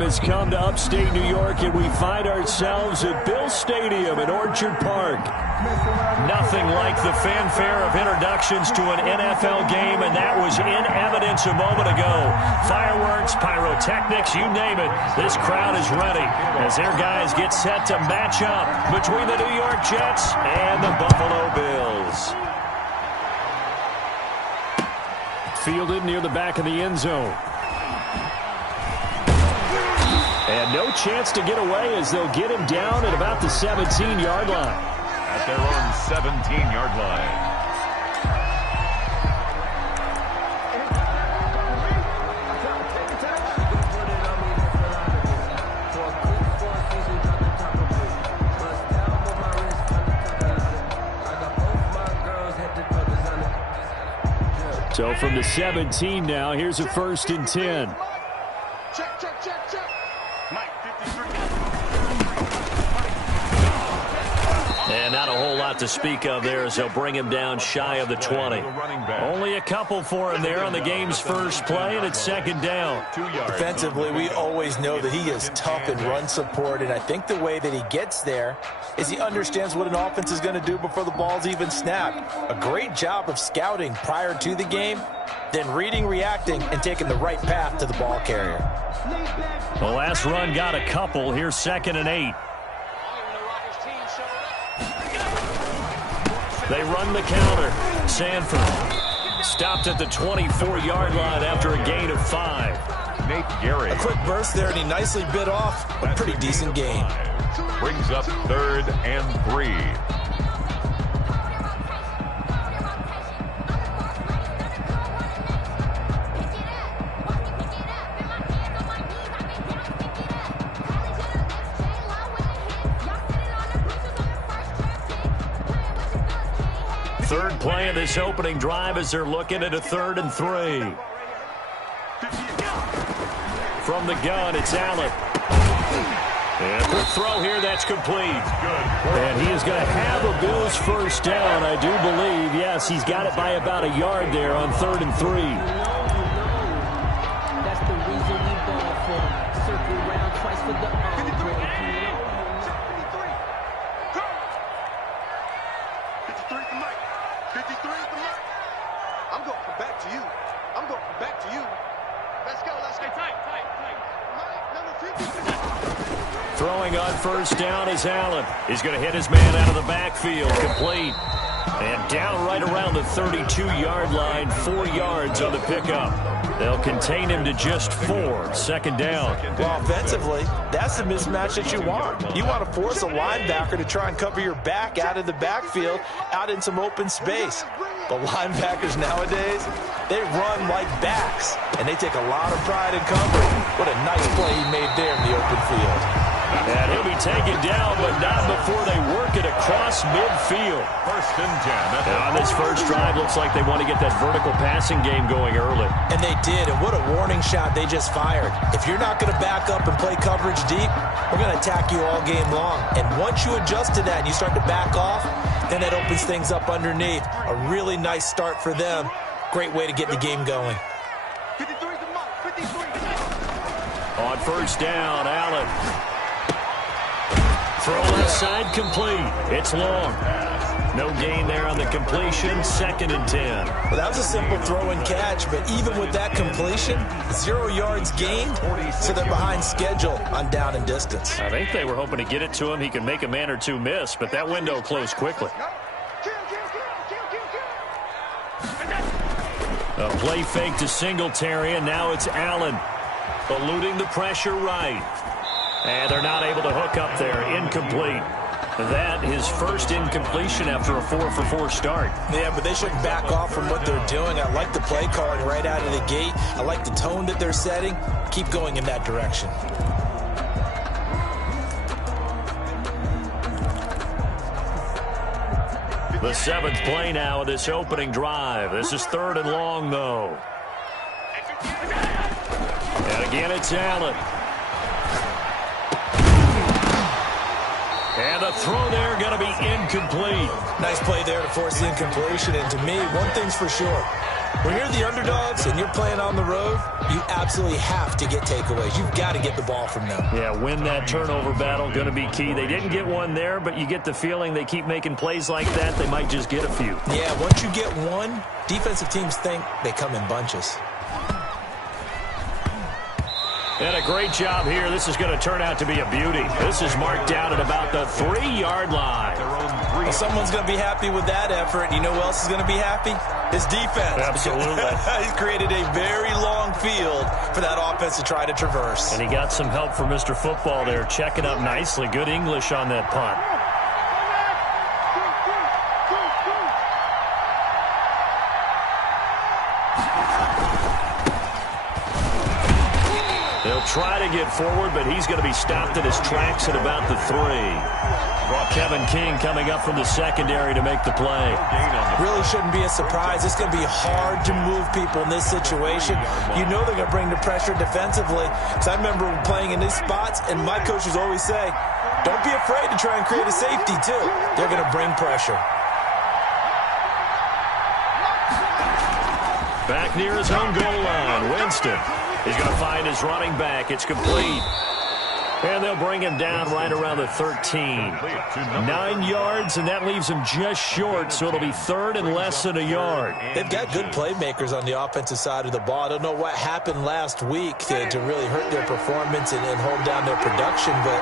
time has come to upstate New York, and we find ourselves at Bill Stadium in Orchard Park. Nothing like the fanfare of introductions to an NFL game, and that was in evidence a moment ago. Fireworks, pyrotechnics, you name it. This crowd is ready as their guys get set to match up between the New York Jets and the Buffalo Bills. Fielded near the back of the end zone. And no chance to get away as they'll get him down at about the 17-yard line. At their own 17-yard line. So from the 17 now, here's a 1st and 10. And not a whole lot to speak of there as they'll bring him down shy of the 20. Only a couple for him there on the game's first play, and it's 2nd down. Defensively, we always know that he is tough in run support, and I think the way that he gets there is he understands what an offense is going to do before the ball's even snapped. A great job of scouting prior to the game, then reading, reacting, and taking the right path to the ball carrier. The last run got a couple. Here's 2nd and 8. They run the counter. Sanford stopped at the 24-yard line after a gain of 5. Nate Gary. A quick burst there, and he nicely bit off a pretty decent gain. Brings up 3rd and 3. Third play of this opening drive as they're looking at a 3rd and 3. From the gun, it's Allen. And a quick throw here, that's complete. And he is going to have a Bills first down, I do believe. Yes, he's got it by about a yard there on 3rd and 3. That's the reason we ball for. Circle around twice for the 53 at the mark. I'm going from back to you. I'm going from back to you. Let's go. Let's go. Tight. Number 50. Throwing on first down is Allen. He's going to hit his man out of the backfield. Complete. And down right around the 32-yard line. 4 yards on the pickup. They'll contain him to just 4. 2nd down. Well, offensively, that's the mismatch that you want. You want to force a linebacker to try and cover your back out of the backfield, out in some open space. But linebackers nowadays, they run like backs, and they take a lot of pride in covering. What a nice play he made there in the open field. And he'll be taken down, but not before they work it across midfield. 1st and 10. And on this first drive, looks like they want to get that vertical passing game going early. And they did, and what a warning shot they just fired. If you're not going to back up and play coverage deep, we're going to attack you all game long. And once you adjust to that and you start to back off, then that opens things up underneath. A really nice start for them. Great way to get the game going. 53 to mark. 53. On first down, Allen. Throw left side complete. It's long. No gain there on the completion. 2nd and 10. Well, that was a simple throw and catch, but even with that completion, 0 yards gained, so they're behind schedule on down and distance. I think they were hoping to get it to him. He can make a man or two miss, but that window closed quickly. A play fake to Singletary, and now it's Allen. Eluding the pressure right. And they're not able to hook up there. Incomplete. That his first incompletion after a 4-for-4 start. Yeah, but they shouldn't back off from what they're doing. I like the play calling right out of the gate. I like the tone that they're setting. Keep going in that direction. The 7th play now of this opening drive. This is 3rd and long, though. And again, it's Allen. And the throw there going to be incomplete. Nice play there to force the incompletion. And to me, one thing's for sure. When you're the underdogs and you're playing on the road, you absolutely have to get takeaways. You've got to get the ball from them. Yeah, win that turnover battle, going to be key. They didn't get one there, but you get the feeling they keep making plays like that, they might just get a few. Yeah, once you get one, defensive teams think they come in bunches. And a great job here. This is going to turn out to be a beauty. This is marked down at about the 3-yard line. Well, someone's going to be happy with that effort. You know who else is going to be happy? His defense. Absolutely. He's created a very long field for that offense to try to traverse. And he got some help from Mr. Football there, checking up nicely. Good English on that punt. They'll try to get forward, but he's going to be stopped in his tracks at about the 3. Kevin King coming up from the secondary to make the play. Really shouldn't be a surprise. It's going to be hard to move people in this situation. You know they're going to bring the pressure defensively. Because I remember playing in these spots, and my coaches always say, don't be afraid to try and create a safety, too. They're going to bring pressure. Back near his own goal line, Winston. He's going to find his running back. It's complete. And they'll bring him down right around the 13. 9 yards, and that leaves him just short, so it'll be third and less than a yard. They've got good playmakers on the offensive side of the ball. I don't know what happened last week to really hurt their performance and hold down their production, but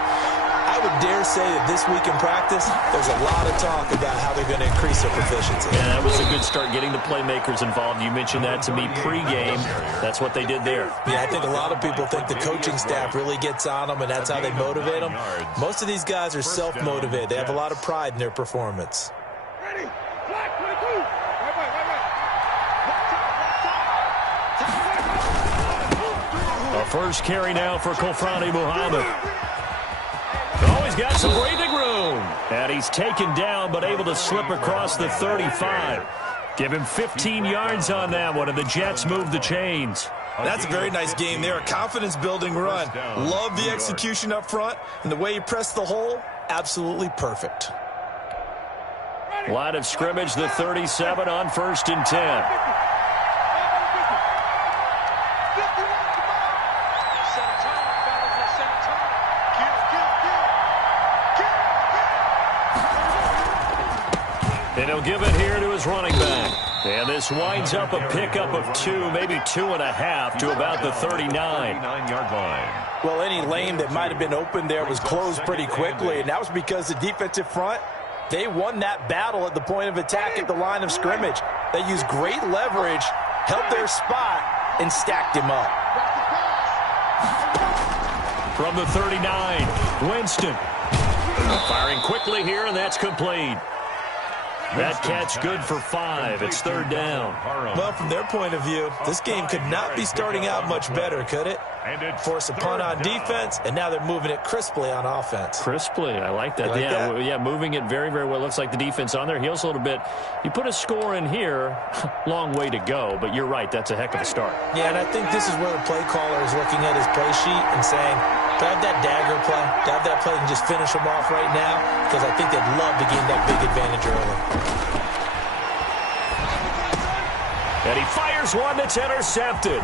I would dare say that this week in practice, there's a lot of talk about how they're going to increase their proficiency. Yeah, that was a good start, getting the playmakers involved. You mentioned that to me pregame. That's what they did there. Yeah, I think a lot of people think the coaching staff really gets on them, and that's how they motivate them. Most of these guys are self-motivated. They have a lot of pride in their performance. A first carry now for Kofrani Muhammad. Oh, he's got some breathing room. And he's taken down, but able to slip across the 35. Give him 15 yards on that one, and the Jets move the chains. That's a very nice game there. A confidence-building run. Love the execution up front, and the way he pressed the hole, absolutely perfect. Line of scrimmage, the 37 on 1st and 10. And he'll give it here to his running back. And this winds up a pickup of 2, maybe 2.5 to about the 39-yard line. Well, any lane that might have been open there was closed pretty quickly, and that was because the defensive front, they won that battle at the point of attack at the line of scrimmage. They used great leverage, held their spot, and stacked him up. From the 39, Winston. Firing quickly here, and that's complete. That catch good for 5. It's third down. Well, from their point of view, this game could not be starting out much better, could it? Force a punt on defense, and now they're moving it crisply on offense. Crisply, I like that. Yeah, moving it very, very well. Looks like the defense on their heels a little bit. You put a score in here, long way to go, but you're right, that's a heck of a start. Yeah, and I think this is where the play caller is looking at his play sheet and saying, do I have that dagger play? Do I have that play and just finish them off right now? Because I think they'd love to gain that big advantage early. And he fires one that's intercepted.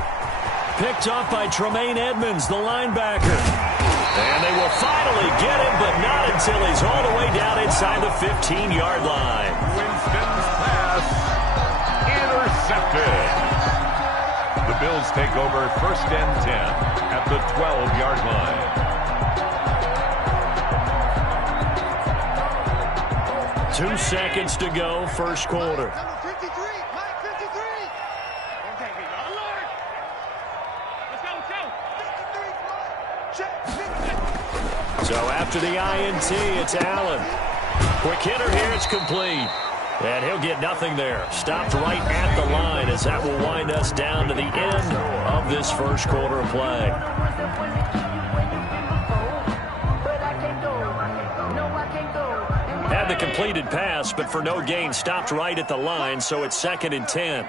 Picked off by Tremaine Edmonds, the linebacker. And they will finally get him, but not until he's all the way down inside the 15-yard line. Winston's pass intercepted. The Bills take over 1st and 10 at the 12-yard line. 2 seconds to go, first quarter. So after the INT, it's Allen. Quick hitter here, it's complete. And he'll get nothing there. Stopped right at the line as that will wind us down to the end of this first quarter of play. Had the completed pass, but for no gain, stopped right at the line, so it's 2nd and 10.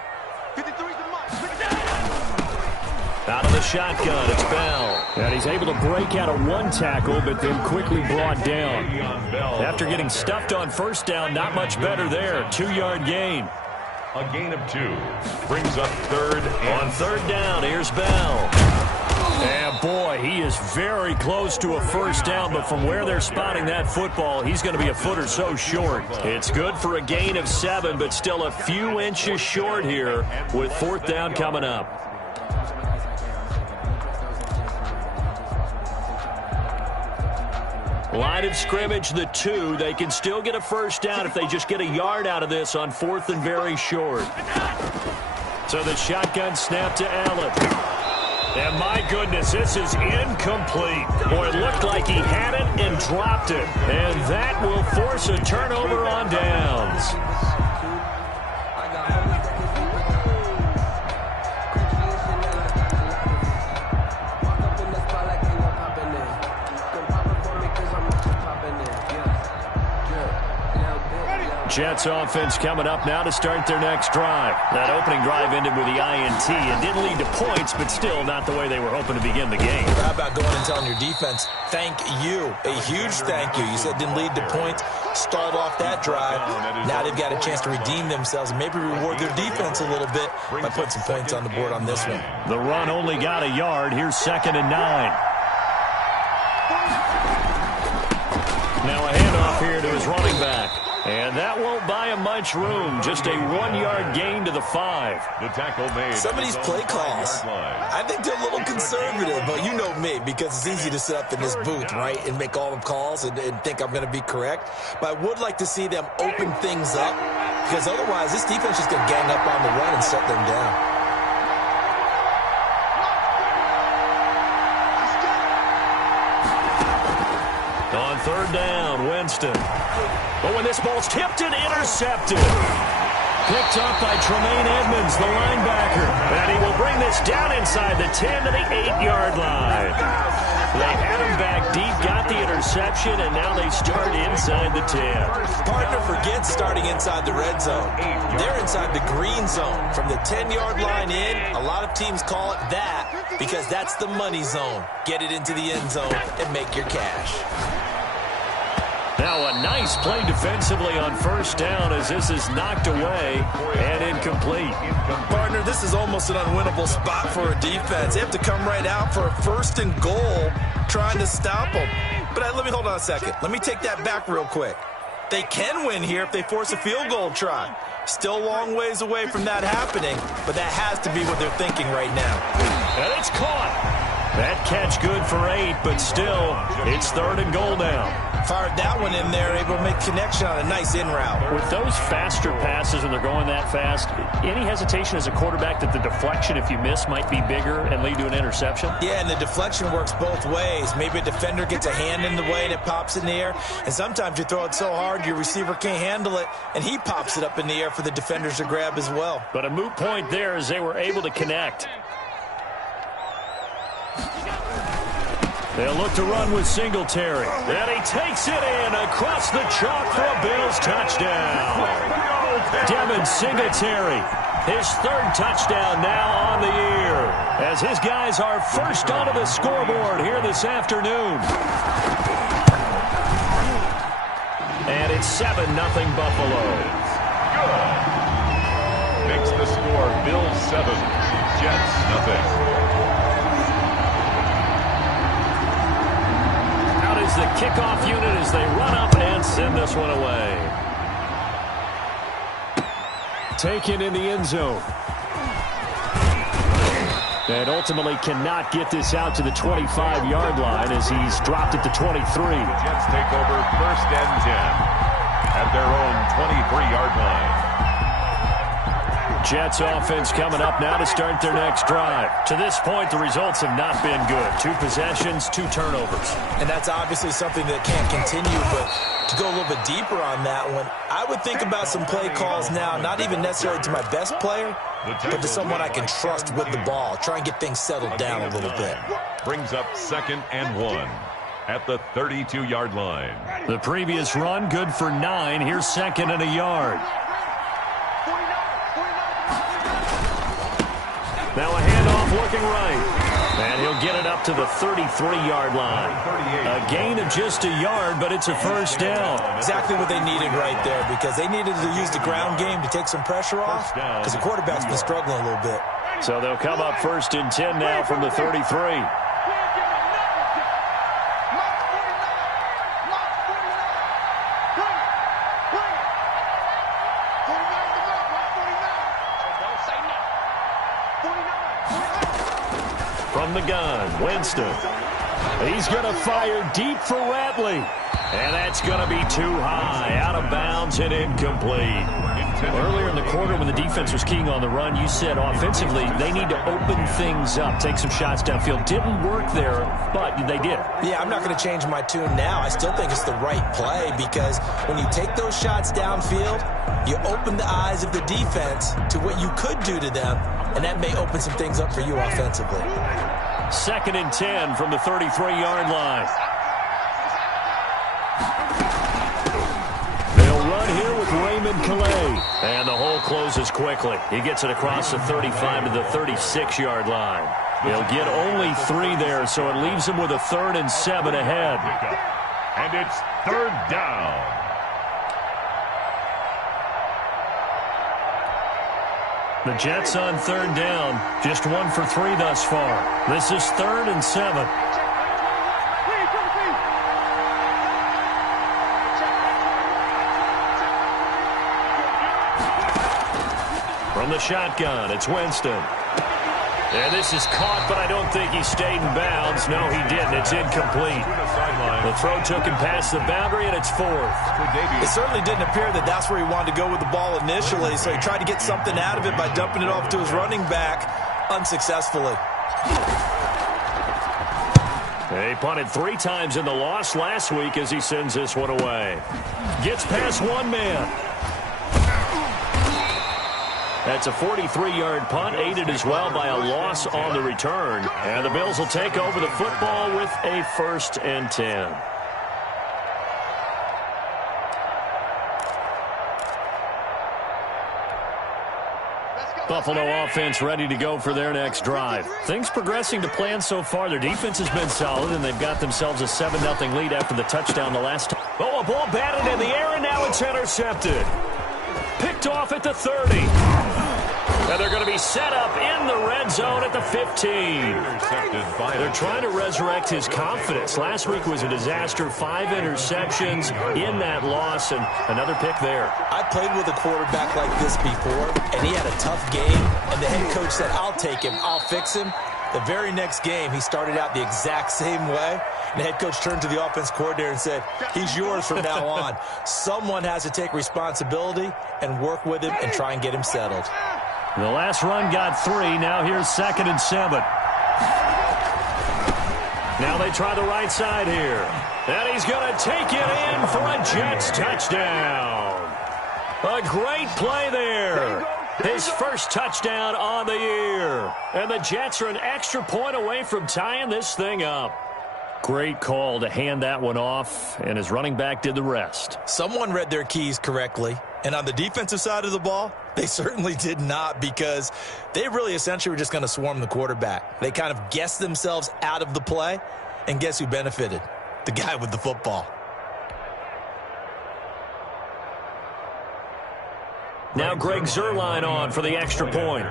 Out of the shotgun, it's Bell. And he's able to break out of one tackle, but then quickly brought down. After getting stuffed on first down, not much better there. 2-yard gain. A gain of 2. Brings up third and on third down. Here's Bell. And boy, he is very close to a first down, but from where they're spotting that football, he's going to be a foot or so short. It's good for a gain of 7, but still a few inches short here with fourth down coming up. Line of scrimmage, the 2. They can still get a first down if they just get a yard out of this on fourth and very short. So the shotgun snap to Allen. And my goodness, this is incomplete. Boy, it looked like he had it and dropped it. And that will force a turnover on downs. Jets offense coming up now to start their next drive. That opening drive ended with the INT. It didn't lead to points, but still not the way they were hoping to begin the game. How about going and telling your defense, thank you, a huge thank you. You said didn't lead to points, stalled off that drive. Now they've got a chance to redeem themselves and maybe reward their defense a little bit by putting some points on the board on this one. The run only got a yard. Here's 2nd and 9. Now a handoff here to his running back. And that won't buy him much room. Just a 1-yard gain to the 5. The tackle made. Some of these play calls, I think they're a little conservative, but you know me, because it's easy to sit up in this booth, right, and make all the calls and think I'm going to be correct. But I would like to see them open things up, because otherwise this defense is going to gang up on the run and shut them down. On third down, Winston. But when this ball's tipped and intercepted. Picked up by Tremaine Edmonds, the linebacker. And he will bring this down inside the 10 to the 8-yard line. They had him back deep, got the interception, and now they start inside the 10. Partner forgets starting inside the red zone. They're inside the green zone. From the 10-yard line in, a lot of teams call it that because that's the money zone. Get it into the end zone and make your cash. Now a nice play defensively on first down as this is knocked away and incomplete. Partner, this is almost an unwinnable spot for a defense. They have to come right out for a 1st and goal trying to stop them. But let me hold on a second. Let me take that back real quick. They can win here if they force a field goal try. Still a long ways away from that happening, but that has to be what they're thinking right now. And it's caught. That catch good for 8, but still, it's 3rd and goal now. Fired that one in there, able to make connection on a nice in route. With those faster passes when they're going that fast, any hesitation as a quarterback that the deflection, if you miss, might be bigger and lead to an interception? Yeah, and the deflection works both ways. Maybe a defender gets a hand in the way and it pops in the air, and sometimes you throw it so hard your receiver can't handle it, and he pops it up in the air for the defenders to grab as well. But a moot point there as they were able to connect. They'll look to run with Singletary. And he takes it in across the chalk for a Bills touchdown. Devin Singletary, his 3rd touchdown now on the year, as his guys are first onto the scoreboard here this afternoon. And it's 7-0 Buffalo. Good. Makes the score Bills 7, Jets 0. Is the kickoff unit as they run up and send this one away. Taken in the end zone. And ultimately cannot get this out to the 25-yard line as he's dropped it to 23. The Jets take over 1st and 10 at their own 23-yard line. Jets offense coming up now to start their next drive. To this point, the results have not been good. 2 possessions, 2 turnovers. And that's obviously something that can't continue, but to go a little bit deeper on that one, I would think about some play calls now, not even necessarily to my best player, but to someone I can trust with the ball. Try and get things settled down a little bit. Brings up 2nd and 1 at the 32-yard line. The previous run, good for 9. Here's 2nd and a yard. Now a handoff looking right. And he'll get it up to the 33-yard line. A gain of just a yard, but it's a first down. Exactly what they needed right there, because they needed to use the ground game to take some pressure off, because the quarterback's been struggling a little bit. So they'll come up 1st and 10 now from the 33. From the gun, Winston. He's going to fire deep for Ratley. And that's going to be too high, out of bounds and incomplete. Earlier in the quarter when the defense was keying on the run, you said offensively they need to open things up, take some shots downfield. Didn't work there, but they did. Yeah, I'm not going to change my tune now. I still think it's the right play, because when you take those shots downfield, you open the eyes of the defense to what you could do to them, and that may open some things up for you offensively. 2nd and 10 from the 33-yard line. They'll run here with Raymond Calais. And the hole closes quickly. He gets it across the 35 to the 36-yard line. He'll get only 3 there, so it leaves him with a 3rd and 7 ahead. And it's 3rd down. The Jets on 3rd down. Just 1 for 3 thus far. This is 3rd and 7. From the shotgun, it's Winston. And this is caught, but I don't think he stayed in bounds. No, he didn't. It's incomplete. The throw took him past the boundary, and it's 4th. It certainly didn't appear that that's where he wanted to go with the ball initially, so he tried to get something out of it by dumping it off to his running back unsuccessfully. He punted 3 times in the loss last week as he sends this one away. Gets past one man. That's a 43-yard punt, aided as well by a loss on the return. And the Bills will take over the football with a 1st and 10. Buffalo offense ready to go for their next drive. Things progressing to plan so far. Their defense has been solid, and they've got themselves a 7-0 lead after the touchdown the last time. Oh, a ball batted in the air, and now it's intercepted. Picked off at the 30. And they're going to be set up in the red zone at the 15. They're trying to resurrect his confidence. Last week was a disaster. 5 interceptions in that loss, and another pick there. I played with a quarterback like this before, and he had a tough game, and the head coach said, I'll take him, I'll fix him. The very next game, he started out the exact same way. And the head coach turned to the offense coordinator and said, he's yours from now on. Someone has to take responsibility and work with him and try and get him settled. The last run got 3. Now here's 2nd and 7. Now they try the right side here. And he's going to take it in for a Jets touchdown. A great play there. His first touchdown on the year. And the Jets are an extra point away from tying this thing up. Great call to hand that one off, and his running back did the rest. Someone read their keys correctly, and on the defensive side of the ball, they certainly did not, because they really essentially were just going to swarm the quarterback. They kind of guessed themselves out of the play, and guess who benefited? The guy with the football. Now Greg Zuerlein on for the extra point.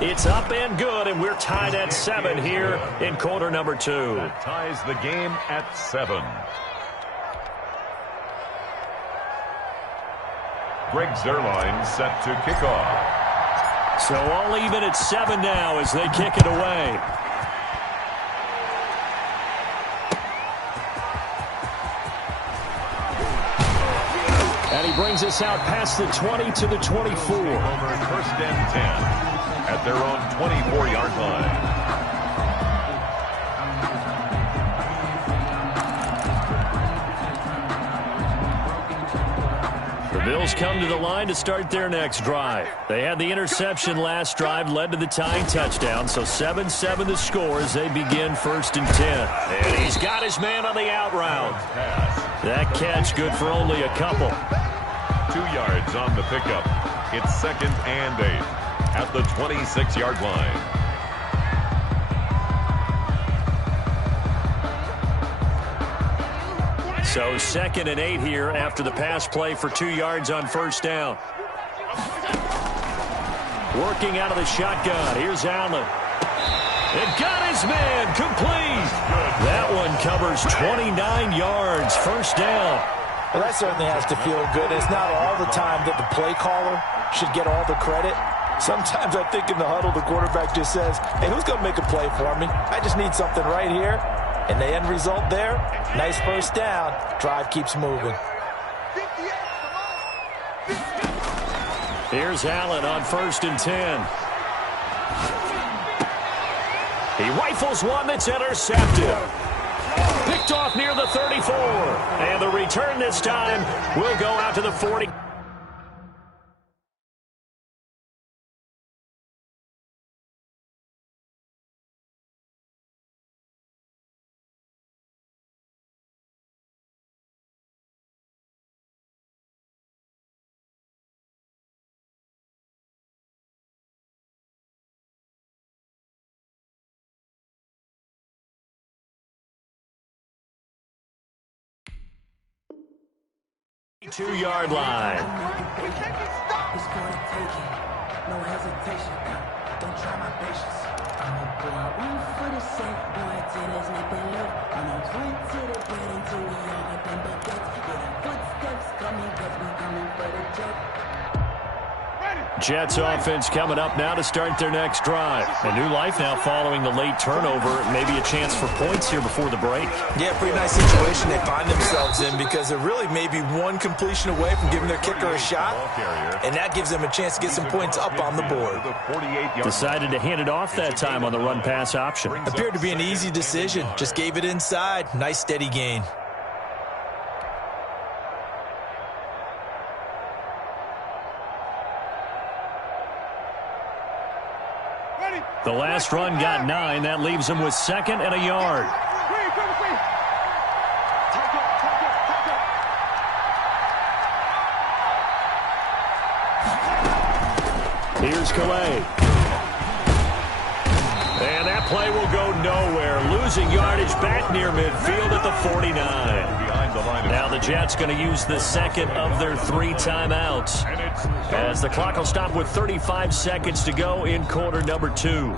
It's up and good, and we're tied at 7 here in quarter number 2. That ties the game at 7. Greg Zuerlein set to kick off. So all even at 7 now as they kick it away. And he brings us out past the 20 to the 24. Over 1st and 10 at their own 24-yard line. The Bills come to the line to start their next drive. They had the interception last drive, led to the tying touchdown, so 7-7 the score as they begin 1st and 10. And he's got his man on the out route. That catch good for only a couple. 2 yards on the pickup. It's 2nd and 8 at the 26-yard line. So 2nd and 8 here after the pass play for 2 yards on first down. Working out of the shotgun. Here's Allen. It got his man complete. That one covers 29 yards. First down. Well, that certainly has to feel good. It's not all the time that the play caller should get all the credit. Sometimes I think in the huddle, the quarterback just says, hey, who's going to make a play for me? I just need something right here. And the end result there, nice first down. Drive keeps moving. Here's Allen on 1st and 10. He rifles one that's intercepted. Picked off near the 34. And the return this time will go out to the 40. Two-yard line. It's gonna take it. No hesitation. Don't try my patience. I'm a boy. One for the safe boy. Till there's nothing left. I'm a run to the bed until we all got them buckets. Yeah, the footsteps coming, cause we coming for the jet. Jets offense coming up now to start their next drive. A new life now following the late turnover. Maybe a chance for points here before the break. Yeah, pretty nice situation they find themselves in because they're really maybe one completion away from giving their kicker a shot. And that gives them a chance to get some points up on the board. Decided to hand it off that time on the run-pass option. Appeared to be an easy decision. Just gave it inside. Nice steady gain. The last run got 9. That leaves him with 2nd and a yard. Here's Calais. And that play will go nowhere. Losing yardage back near midfield at the 49. Now the Jets going to use the 2nd of their 3 timeouts, as the clock will stop with 35 seconds to go in quarter number 2.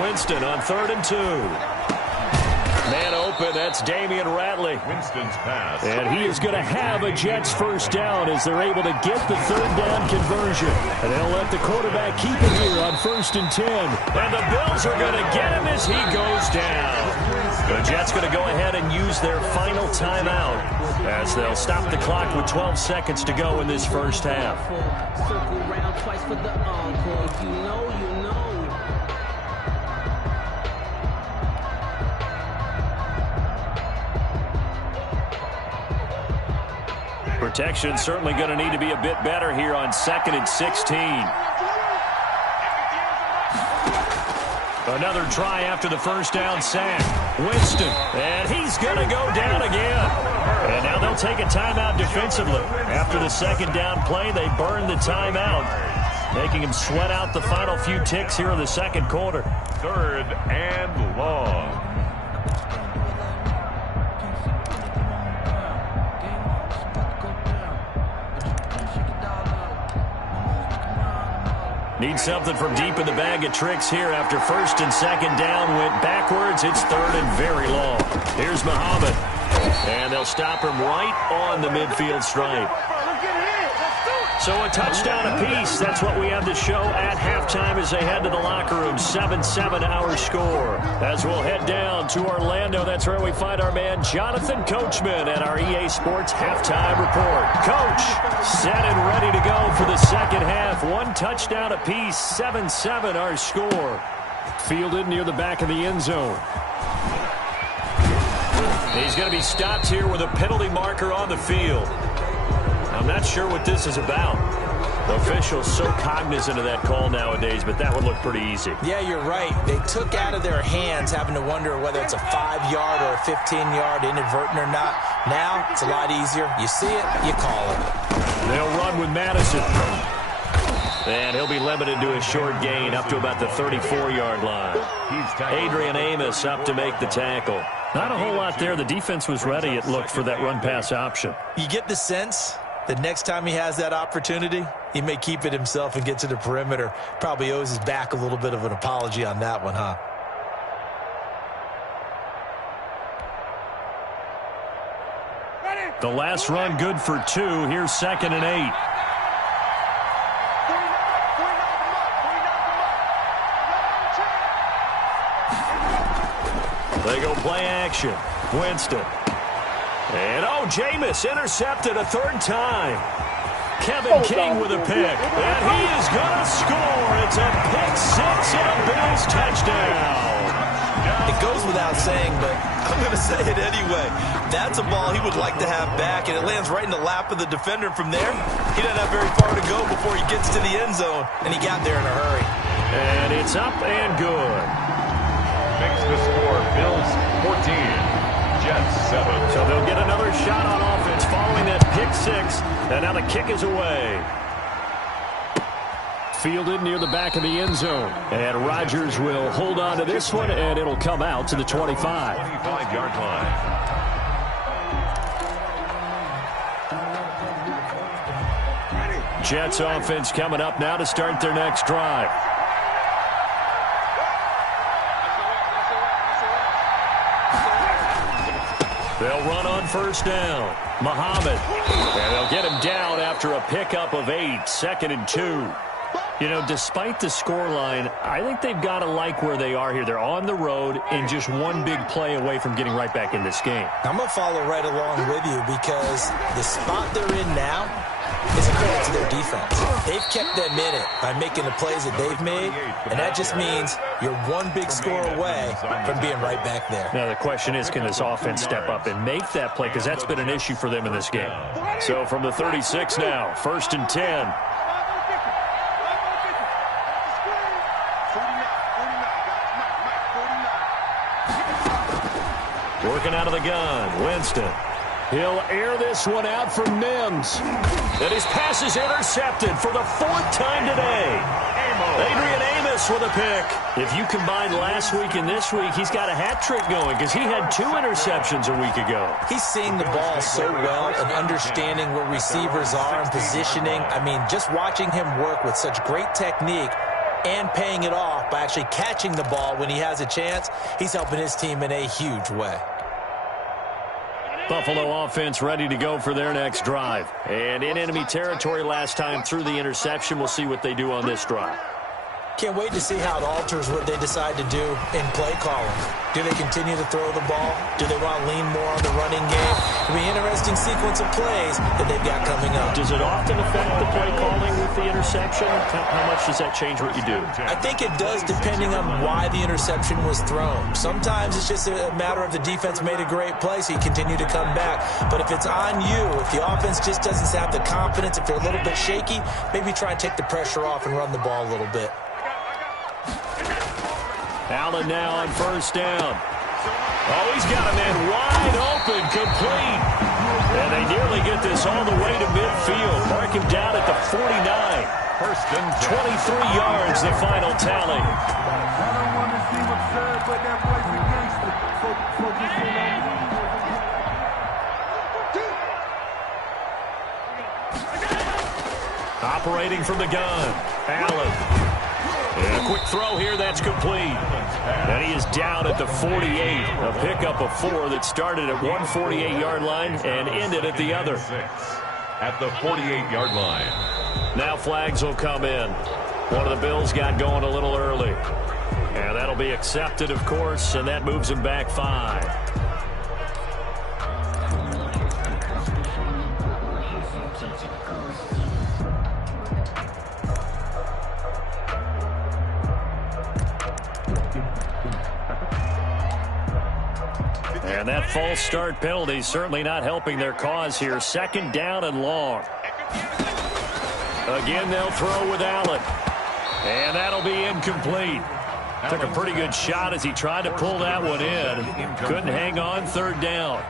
Winston on 3rd and 2. Man open, that's Damian Ratley. Winston's pass. And he is going to have a Jets first down as they're able to get the 3rd down conversion. And they'll let the quarterback keep it here on 1st and 10. And the Bills are going to get him as he goes down. The Jets going to go ahead and use their final timeout as they'll stop the clock with 12 seconds to go in this first half. Circle round twice for the encore. If you know, you know. Protection certainly going to need to be a bit better here on 2nd and 16. Another try after the first down sack. Winston, and he's going to go down again. And now they'll take a timeout defensively. After the 2nd down play, they burn the timeout, making him sweat out the final few ticks here in the 2nd quarter. 3rd and long. Need something from deep in the bag of tricks here after 1st and 2nd down went backwards. It's 3rd and very long. Here's Muhammad. And they'll stop him right on the midfield stripe. So a touchdown apiece. That's what we have to show at halftime as they head to the locker room. 7-7 our score. As we'll head down to Orlando, that's where we find our man Jonathan Coachman at our EA Sports halftime report. Coach, set and ready to go for the second half. 1 touchdown apiece. 7-7 our score. Fielded near the back of the end zone. He's going to be stopped here with a penalty marker on the field. I'm not sure what this is about. Officials so cognizant of that call nowadays, but that would look pretty easy. Yeah, you're right. They took out of their hands having to wonder whether it's a 5-yard or a 15-yard inadvertent or not. Now, it's a lot easier. You see it, you call it. They'll run with Madison. And he'll be limited to a short gain up to about the 34-yard line. Adrian Amos up to make the tackle. Not a whole lot there. The defense was ready, it looked, for that run-pass option. You get the sense that next time he has that opportunity, he may keep it himself and get to the perimeter. Probably owes his back a little bit of an apology on that one, huh? The last run good for 2. Here's 2nd and 8. They go play action. Winston. And, Jameis intercepted a 3rd time. Kevin King with a pick. And he is going to score. It's a pick 6 and a Bills touchdown. It goes without saying, but I'm going to say it anyway. That's a ball he would like to have back, and it lands right in the lap of the defender from there. He doesn't have very far to go before he gets to the end zone, and he got there in a hurry. And it's up and good. Makes the score Bills 14, Jets 7. So they'll get another shot on offense following that pick 6, and now the kick is away. Fielded near the back of the end zone. And Rodgers will hold on to this one, and it'll come out to the 25. 25-yard line. Jets offense coming up now to start their next drive. They'll run on 1st down. Muhammad. And they'll get him down after a pickup of 8. 2nd and 2. You know, despite the scoreline, I think they've got to like where they are here. They're on the road and just one big play away from getting right back in this game. I'm going to follow right along with you because the spot they're in now is a credit to their defense. They've kept them in it by making the plays that they've made, and that just means you're one big score away from being right back there. Now, the question is, can this offense step up and make that play? Because that's been an issue for them in this game. So from the 36 now, 1st and 10. Working out of the gun, Winston. He'll air this one out for Mims. And his pass is intercepted for the 4th time today. Adrian Amos with a pick. If you combine last week and this week, he's got a hat trick going because he had 2 interceptions a week ago. He's seeing the ball so well and understanding where receivers are and positioning. I mean, just watching him work with such great technique and paying it off by actually catching the ball when he has a chance, he's helping his team in a huge way. Buffalo offense ready to go for their next drive. And in enemy territory last time through the interception. We'll see what they do on this drive. Can't wait to see how it alters what they decide to do in play calling. Do they continue to throw the ball? Do they want to lean more on the running game? It'll be an interesting sequence of plays that they've got coming up. Does it often affect the play calling with the interception? How much does that change what you do? I think it does depending on why the interception was thrown. Sometimes it's just a matter of the defense made a great play, so you continue to come back. But if it's on you, if the offense just doesn't have the confidence, if they're a little bit shaky, maybe try and take the pressure off and run the ball a little bit. Allen now on 1st down. He's got a man wide open, complete. And they nearly get this all the way to midfield. Mark him down at the 49. 1st and 23 yards, the final tally. I don't want to see what's said, but that place is gangster. Focus in on me. Operating from the gun, Allen. And a quick throw here, that's complete. And he is down at the 48. A pickup of 4 that started at one 48-yard line and ended at the other. At the 48-yard line. Now flags will come in. One of the Bills got going a little early. And that'll be accepted, of course, and that moves him back 5. And that false start penalty certainly not helping their cause here. 2nd down and long. Again, they'll throw with Allen. And that'll be incomplete. Took a pretty good shot as he tried to pull that one in. Couldn't hang on third down.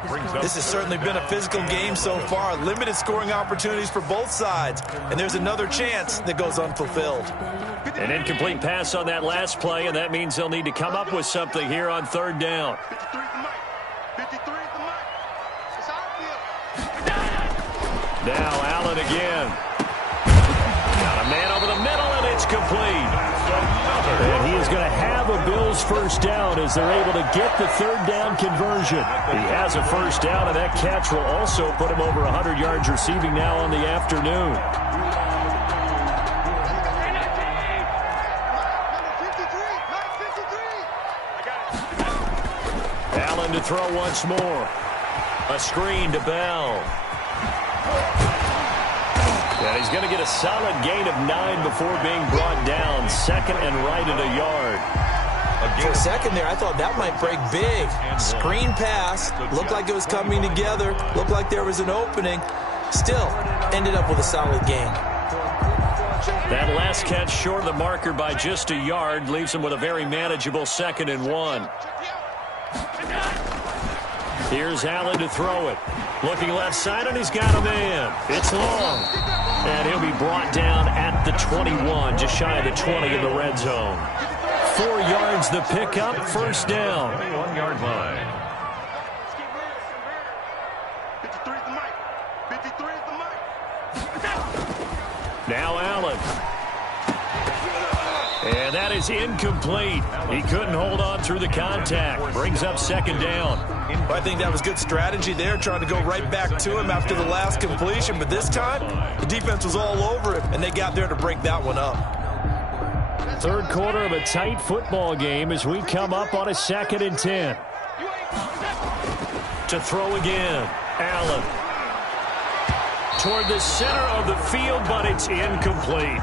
This has certainly been a physical game so far. Limited scoring opportunities for both sides. And there's another chance that goes unfulfilled. An incomplete pass on that last play, and that means they'll need to come up with something here on third down. 53 is the mic. 53 is the mic. It's our field. Now Allen again. Got a man over the middle, and it's complete. And he is going to have a Bills first down as they're able to get the third down conversion. He has a first down, and that catch will also put him over 100 yards receiving now on the afternoon. Allen to throw once more. A screen to Bell. And he's going to get a solid gain of 9 before being brought down. Second and right at a yard. For a second there, I thought that might break big. Screen pass. Looked like it was coming together. Looked like there was an opening. Still, ended up with a solid gain. That last catch short of the marker by just a yard leaves him with a very manageable 2nd and 1. Here's Allen to throw it. Looking left side, and he's got a man. It's long. And he'll be brought down at the 21, just shy of the 20 in the red zone. 4 yards the pickup, first down. 21-yard line. 53 is the mic. 53 is the mic. Now Allen. And that is incomplete. He couldn't hold on through the contact. Brings up 2nd down. Well, I think that was good strategy there, trying to go right back to him after the last completion. But this time, the defense was all over him, and they got there to break that one up. Third quarter of a tight football game as we come up on a 2nd and 10. To throw again, Allen. Toward the center of the field, but it's incomplete.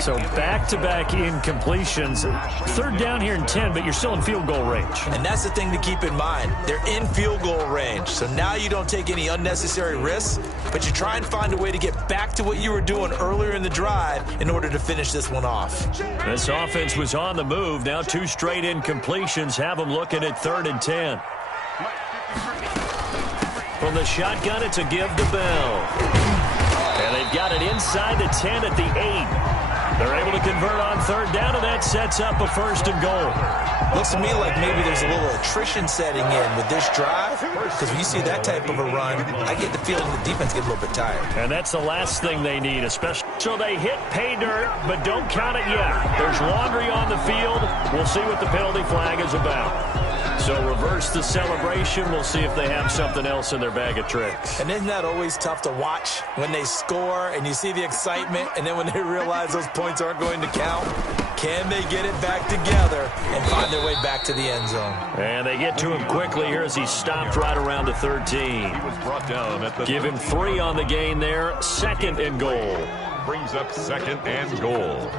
So back-to-back incompletions. Third down here in 10, but you're still in field goal range. And that's the thing to keep in mind. They're in field goal range. So now you don't take any unnecessary risks, but you try and find a way to get back to what you were doing earlier in the drive in order to finish this one off. This offense was on the move. Now 2 straight incompletions have them looking at 3rd and 10. From the shotgun, it's a give to Bell. And they've got it inside the 10 at the 8. They're able to convert on third down, and that sets up a 1st and goal. Looks to me like maybe there's a little attrition setting in with this drive, because when you see that type of a run, I get the feeling the defense gets a little bit tired. And that's the last thing they need, especially. So they hit pay dirt, but don't count it yet. There's laundry on the field. We'll see what the penalty flag is about. So reverse the celebration. We'll see if they have something else in their bag of tricks. And isn't that always tough to watch when they score and you see the excitement, and then when they realize those points aren't going to count? Can they get it back together and find their way back to the end zone? And they get to him quickly here as he stopped right around the 13. He was brought down at the Give him 3 on the gain there. 2nd and goal. Brings up 2nd and goal.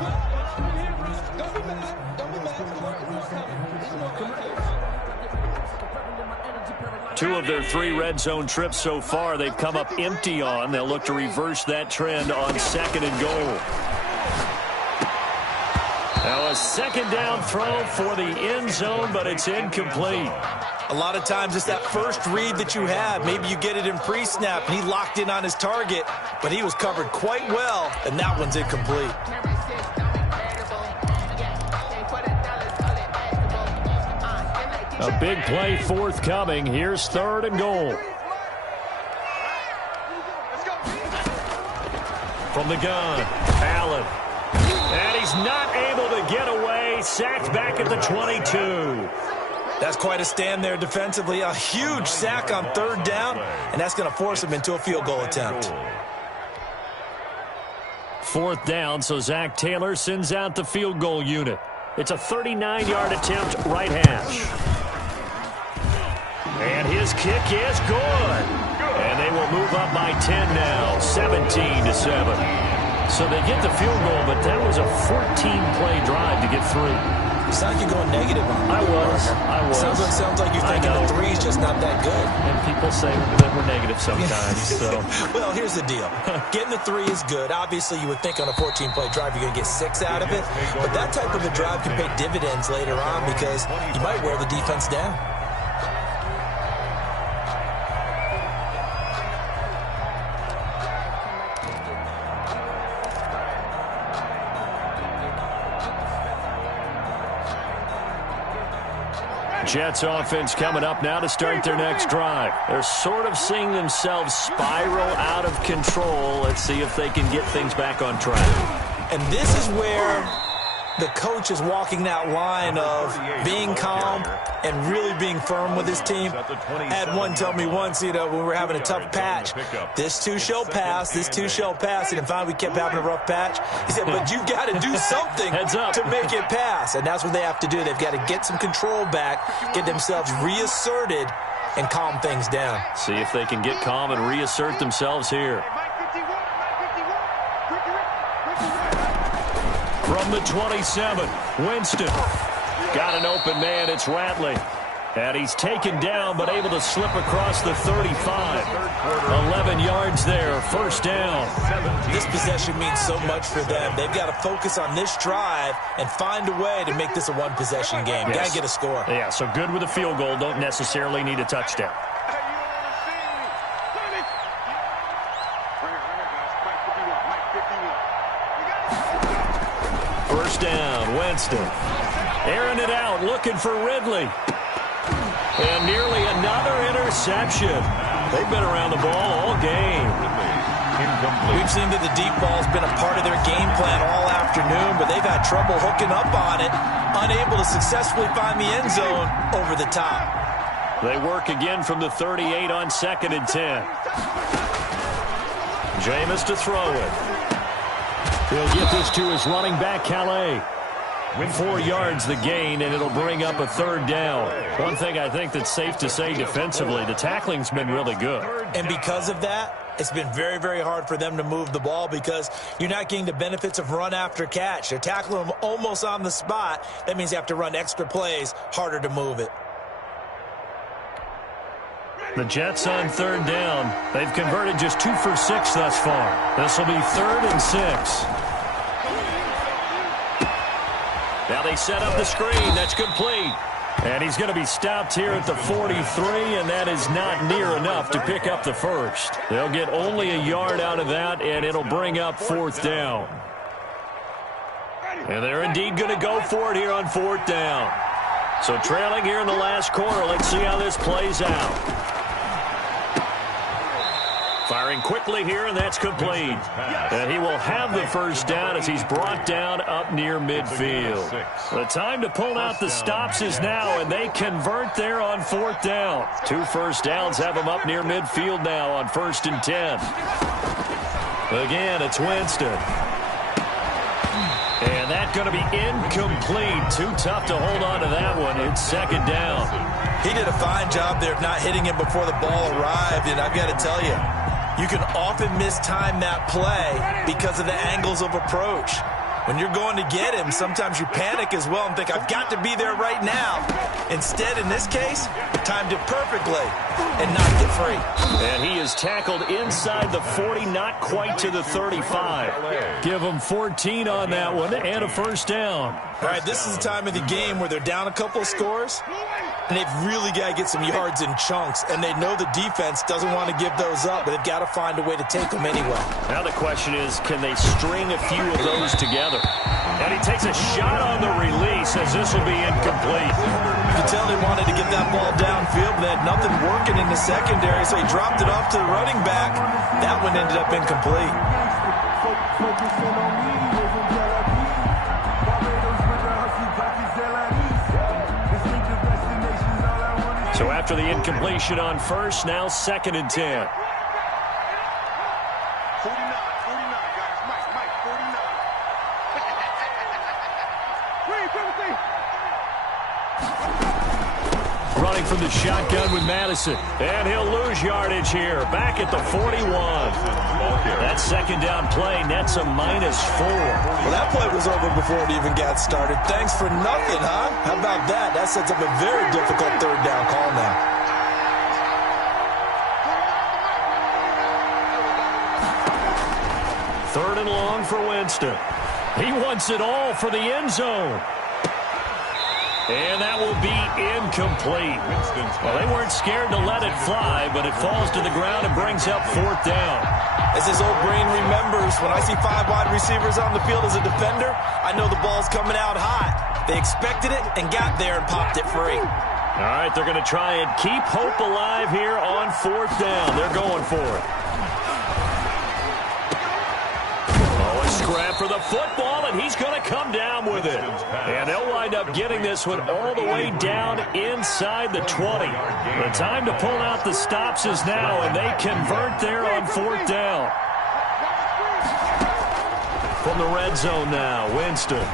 Two of their 3 red zone trips so far, they've come up empty on. They'll look to reverse that trend on 2nd and goal. Now a 2nd down throw for the end zone, but it's incomplete. A lot of times it's that first read that you have. Maybe you get it in pre-snap, and he locked in on his target, but he was covered quite well, and that one's incomplete. A big play forthcoming. Here's 3rd and goal. From the gun, Allen. And he's not able to get away. Sacked back at the 22. That's quite a stand there defensively. A huge sack on 3rd down, and that's going to force him into a field goal attempt. 4th down, so Zach Taylor sends out the field goal unit. It's a 39-yard attempt, right hash. And his kick is good. And they will move up by 10 now, 17-7. So they get the field goal, but that was a 14-play drive to get through. Sounds like you're going negative on me. I was. Sounds like you're thinking the three is just not that good. And people say that we're negative sometimes. So. Well, here's the deal. Getting the three is good. Obviously, you would think on a 14-play drive you're going to get 6 out of it. But that type of a drive can pay dividends later on because you might wear the defense down. Jets offense coming up now to start their next drive. They're sort of seeing themselves spiral out of control. Let's see if they can get things back on track. And this is where the coach is walking that line of being calm and really being firm with his team. I had one tell me once, when we were having a tough patch, this too shall pass, this too shall pass. And finally we kept having a rough patch. He said, but you've got to do something to make it pass. And that's what they have to do. They've got to get some control back, get themselves reasserted, and calm things down. See if they can get calm and reassert themselves here. From the 27, Winston. Got an open man, it's Ratley. And he's taken down, but able to slip across the 35. 11 yards there, first down. This possession means so much for them. They've got to focus on this drive and find a way to make this a one-possession game. Yes. Got to get a score. Yeah, so good with a field goal. Don't necessarily need a touchdown. First down, Winston. Airing it out, looking for Ridley. And nearly another interception. They've been around the ball all game. We've seen that the deep ball's been a part of their game plan all afternoon, but they've had trouble hooking up on it, unable to successfully find the end zone over the top. They work again from the 38 on 2nd and 10. Jameis to throw it. He'll get this to his running back, Calais. 4 yards the gain, and it'll bring up a third down. One thing I think that's safe to say defensively, the tackling's been really good. And because of that, it's been very, very hard for them to move the ball because you're not getting the benefits of run after catch. They're tackling them almost on the spot. That means you have to run extra plays, harder to move it. The Jets on third down. They've converted just 2 for 6 thus far. This will be 3rd and 6. Now they set up the screen. That's complete. And he's going to be stopped here at the 43, and that is not near enough to pick up the first. They'll get only a yard out of that, and it'll bring up 4th down. And they're indeed going to go for it here on 4th down. So trailing here in the last quarter. Let's see how this plays out. Firing quickly here, and that's complete. And he will have the first down as he's brought down up near midfield. The time to pull out the stops is now, and they convert there on 4th down. 2 first downs have them up near midfield now on 1st and 10. Again, it's Winston. And that's going to be incomplete. Too tough to hold on to that one. It's 2nd down. He did a fine job there of not hitting him before the ball arrived, and I've got to tell you, you can often mistime that play because of the angles of approach. When you're going to get him, sometimes you panic as well and think, I've got to be there right now. Instead, in this case, timed it perfectly and knocked it free. And he is tackled inside the 40, not quite to the 35. Give him 14 on that one and a first down. All right, this is the time of the game where they're down a couple of scores, and they've really got to get some yards in chunks, and they know the defense doesn't want to give those up, but they've got to find a way to take them anyway. Now the question is, can they string a few of those together? And he takes a shot on the release as this will be incomplete. You can tell they wanted to get that ball downfield, but they had nothing working in the secondary, so he dropped it off to the running back. That one ended up incomplete. So after the incompletion on first, now 2nd and 10. 49, guys. Mike, 49. Running from the shotgun with Madison. And he'll lose yardage here. Back at the 41. That second down play nets a -4. Well, that play was over before it even got started. Thanks for nothing, huh? How about that? That sets up a very difficult third down call now. Third and long for Winston. He wants it all for the end zone. And that will be incomplete. Well, they weren't scared to let it fly, but it falls to the ground and brings up fourth down. As his old brain remembers, when I see 5 wide receivers on the field as a defender, I know the ball's coming out hot. They expected it and got there and popped it free. All right, they're going to try and keep hope alive here on fourth down. They're going for it. Scrap for the football, and he's going to come down with it. And they'll wind up getting this one all the way down inside the 20. The time to pull out the stops is now, and they convert there on fourth down. From the red zone now, Winston.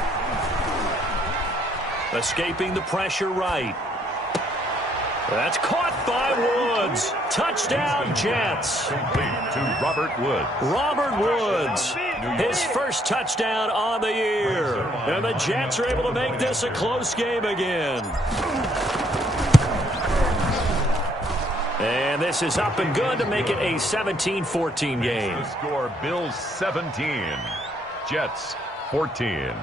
Escaping the pressure right. That's caught by Woods. Touchdown, Jets. Complete to Robert Woods. Robert Woods, his first touchdown on the year. And the Jets are able to make this a close game again. And this is up and good to make it a 17-14 game. The score, Bills 17, Jets 14.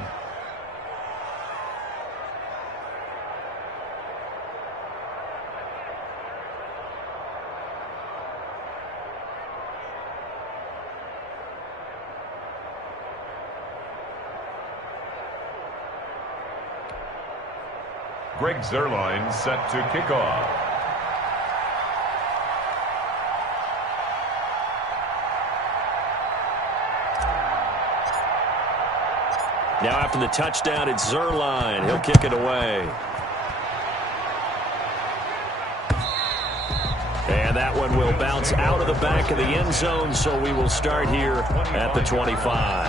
Greg Zuerlein set to kick off. Now after the touchdown, it's Zuerlein. He'll kick it away. And that one will bounce out of the back of the end zone, so we will start here at the 25.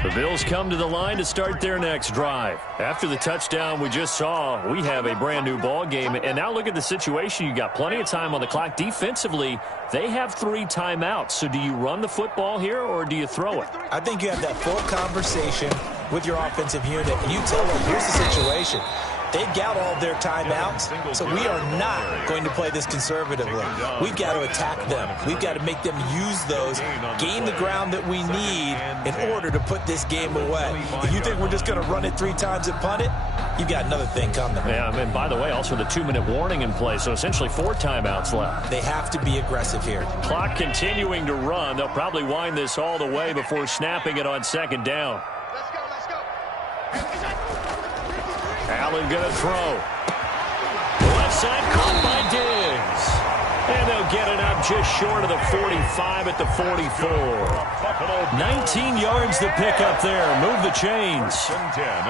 The Bills come to the line to start their next drive. After the touchdown we just saw, we have a brand new ball game. And now look at the situation. You got plenty of time on the clock. Defensively, they have 3 timeouts. So do you run the football here or do you throw it? I think you have that full conversation with your offensive unit, and you tell them, here's the situation. They've got all their timeouts, so we are not going to play this conservatively. We've got to attack them. We've got to make them use those, gain the ground that we need in order to put this game away. If you think we're just going to run it 3 times and punt it, you've got another thing coming. Yeah, and by the way, also the 2-minute warning in play, so essentially 4 timeouts left. They have to be aggressive here. Clock continuing to run. They'll probably wind this all the way before snapping it on second down. Allen going to throw. Left side caught by Diggs. And they'll get it up just short of the 45 at the 44. 19 yards to pick up there. Move the chains. 10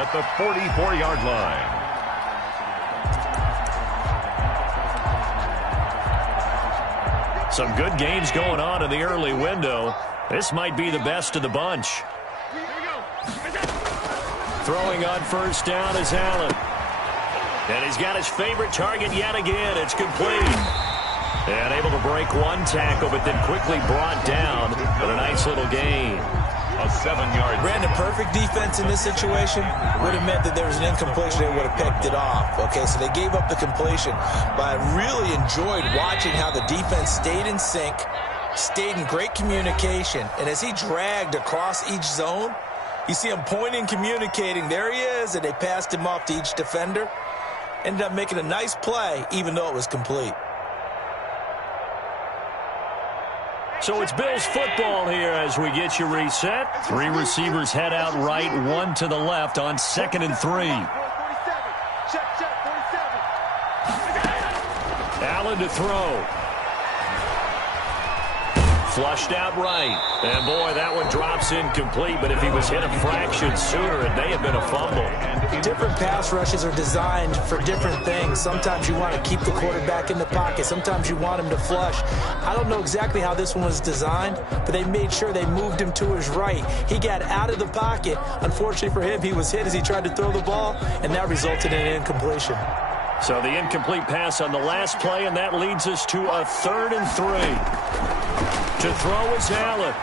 at the 44-yard line. Some good games going on in the early window. This might be the best of the bunch. Throwing on first down is Allen. And he's got his favorite target yet again. It's complete. And able to break one tackle, but then quickly brought down with a nice little gain. A 7-yard. Brandon, perfect defense in this situation would have meant that there was an incompletion. They would have picked it off. Okay, so they gave up the completion. But I really enjoyed watching how the defense stayed in sync, stayed in great communication. And as he dragged across each zone, you see him pointing, communicating. There he is, and they passed him off to each defender. Ended up making a nice play, even though it was complete. So it's Bills football here as we get you reset. 3 receivers head out right, 1 to the left on 2nd and 3. Allen to throw. Flushed out right. And, boy, that one drops incomplete. But if he was hit a fraction sooner, it may have been a fumble. Different pass rushes are designed for different things. Sometimes you want to keep the quarterback in the pocket. Sometimes you want him to flush. I don't know exactly how this one was designed, but they made sure they moved him to his right. He got out of the pocket. Unfortunately for him, he was hit as he tried to throw the ball, and that resulted in an incompletion. So the incomplete pass on the last play, and that leads us to a 3rd and 3. To throw is Allen.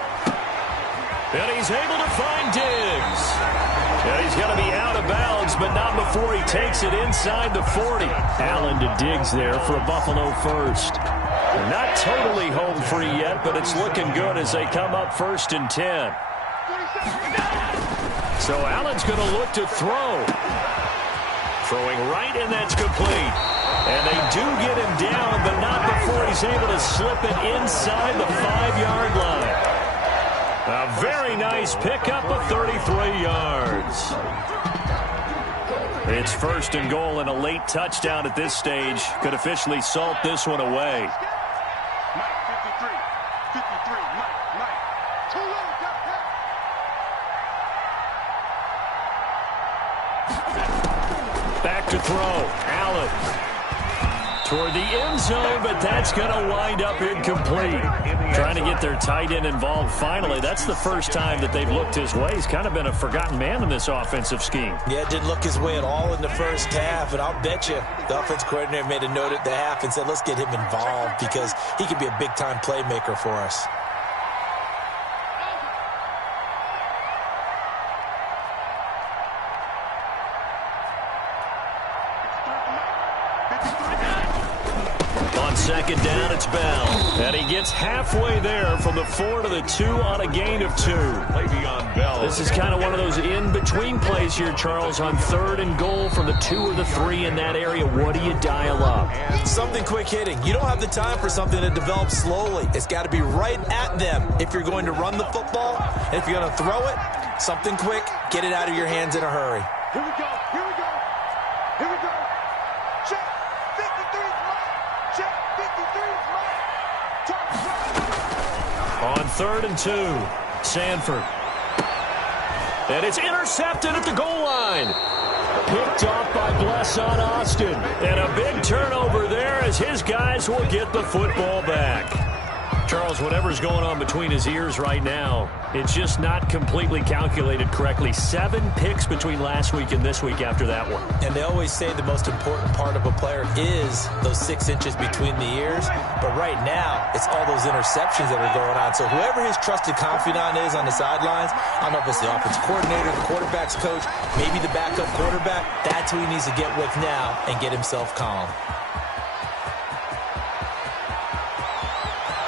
And he's able to find Diggs. And he's going to be out of bounds, but not before he takes it inside the 40. Allen to Diggs there for a Buffalo first. Not totally home free yet, but it's looking good as they come up 1st and 10. So Allen's going to look to throw. Throwing right, and that's complete. And they do get him down, but not before he's able to slip it inside the 5-yard line. A very nice pickup of 33 yards. It's 1st and goal, and a late touchdown at this stage could officially salt this one away. Back to throw. Allen toward the end zone, but that's going to wind up incomplete. Trying to get their tight end involved finally. That's the first time that they've looked his way. He's kind of been a forgotten man in this offensive scheme. Yeah, didn't look his way at all in the first half, and I'll bet you the offense coordinator made a note at the half and said, let's get him involved because he could be a big-time playmaker for us. Second down, it's Bell. And he gets halfway there from the 4 to the 2 on a gain of 2. Le'Veon Bell. This is kind of one of those in-between plays here, Charles, on 3rd and goal from the 2 or the 3 in that area. What do you dial up? Something quick hitting. You don't have the time for something that develops slowly. It's got to be right at them if you're going to run the football. And if you're going to throw it, something quick, get it out of your hands in a hurry. Here we go. Here we go. Here we go. Check. 53 is mine. Check. 53 is mine. On 3rd and 2, Sanford. And it's intercepted at the goal line. Picked off by Blesson Austin. And a big turnover there as his guys will get the football back. Charles, whatever's going on between his ears right now, it's just not completely calculated correctly. 7 picks between last week and this week after that one. And they always say the most important part of a player is those 6 inches between the ears. But right now, it's all those interceptions that are going on. So whoever his trusted confidant is on the sidelines, I don't know if it's the offensive coordinator, the quarterback's coach, maybe the backup quarterback, that's who he needs to get with now and get himself calm.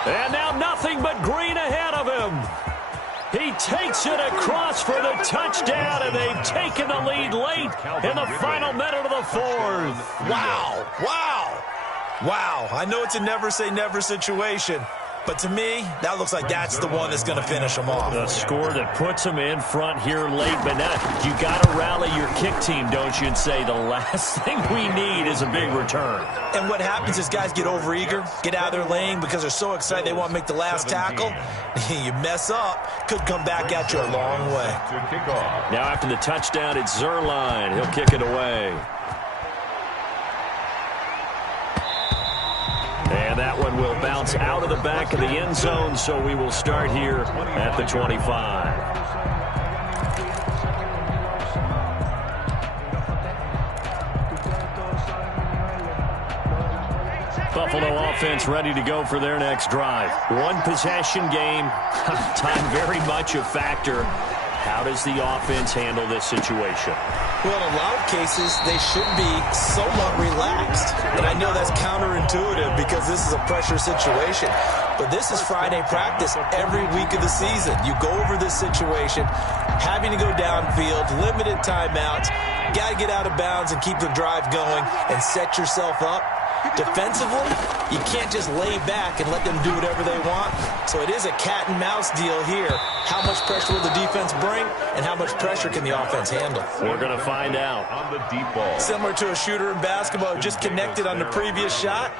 And now nothing but green ahead of him. He takes it across for the touchdown, and they've taken the lead late in the final minute of the 4th. Wow, wow, wow. I know it's a never-say-never situation, but to me, that looks like that's the one that's going to finish them off. The score that puts them in front here late, but now you got to rally your kick team, don't you, and say the last thing we need is a big return. And what happens is guys get overeager, get out of their lane because they're so excited they want to make the last tackle. You mess up, could come back at you a long way. Now after the touchdown, it's Zuerlein. He'll kick it away. And that one will bounce out of the back of the end zone, so we will start here at the 25. Buffalo offense ready to go for their next drive. One possession game, time very much a factor. How does the offense handle this situation? Well, in a lot of cases, they should be somewhat relaxed. And I know that's counterintuitive because this is a pressure situation. But this is Friday practice every week of the season. You go over this situation, having to go downfield, limited timeouts, got to get out of bounds and keep the drive going and set yourself up. Defensively, you can't just lay back and let them do whatever they want. So it is a cat and mouse deal here. How much pressure will the defense bring, and how much pressure can the offense handle? We're going to find out. On the deep ball. Similar to a shooter in basketball who just connected on the previous shot,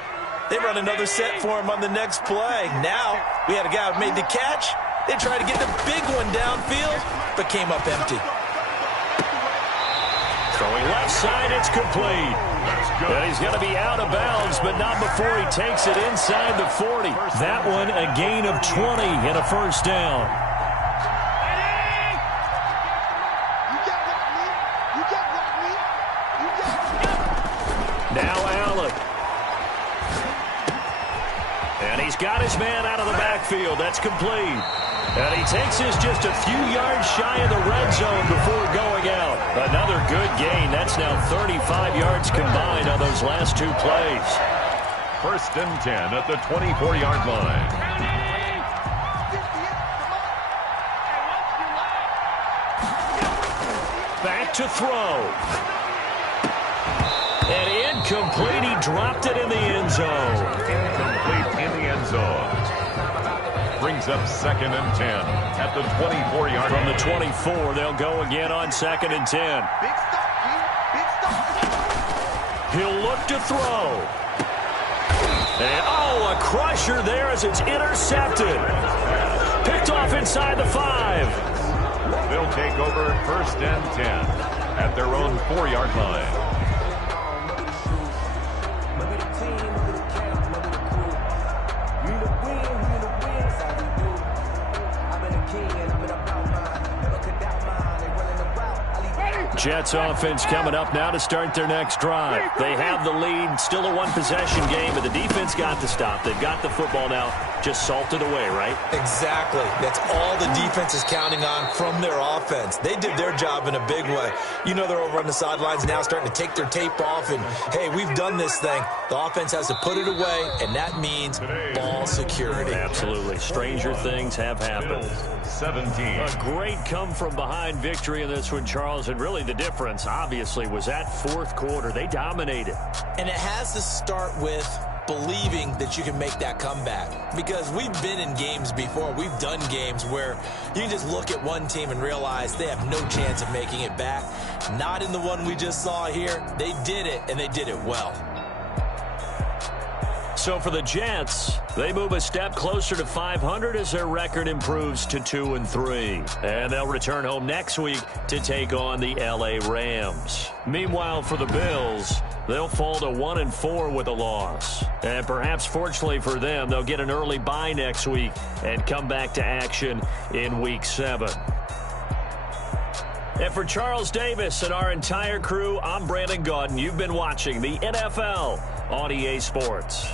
They run another set for him on the next play. Now, we had a guy who made the catch. They tried to get the big one downfield, but came up empty. Throwing left side, it's complete. And he's going to be out of bounds, but not before he takes it inside the 40. That one a gain of 20 and a first down. Now Allen. And he's got his man out of the backfield. That's complete. And he takes this just a few yards shy of the red zone before going out. Another good gain. That's now 35 yards combined on those last two plays. 1st and 10 at the 24-yard line. Back to throw. And incomplete. He dropped it in the end zone. Incomplete in the end zone. Brings up 2nd and 10 at the 24-yard line. From the 24, they'll go again on 2nd and 10. He'll look to throw. And, oh, a crusher there as it's intercepted. Picked off inside the 5. They'll take over 1st and 10 at their own 4-yard line. Jets offense coming up now to start their next drive. They have the lead, still a one-possession game, but the defense got the stop. They've got the football now, just salted away, right? Exactly. That's all the defense is counting on from their offense. They did their job in a big way. You know they're over on the sidelines now starting to take their tape off, and, hey, we've done this thing. The offense has to put it away, and that means ball security. Absolutely. Stranger things have happened. 17. A great come-from-behind victory in this one, Charles, and really the difference, obviously, was that 4th quarter. They dominated. And it has to start with believing that you can make that comeback. Because we've been in games before. We've done games where you can just look at one team and realize they have no chance of making it back. Not in the one we just saw here. They did it, and they did it well. So for the Jets, they move a step closer to 500 as their record improves to 2-3. And they'll return home next week to take on the LA Rams. Meanwhile, for the Bills, they'll fall to 1-4 with a loss. And perhaps fortunately for them, they'll get an early bye next week and come back to action in Week 7. And for Charles Davis and our entire crew, I'm Brandon Gaudin. You've been watching the NFL on EA Sports.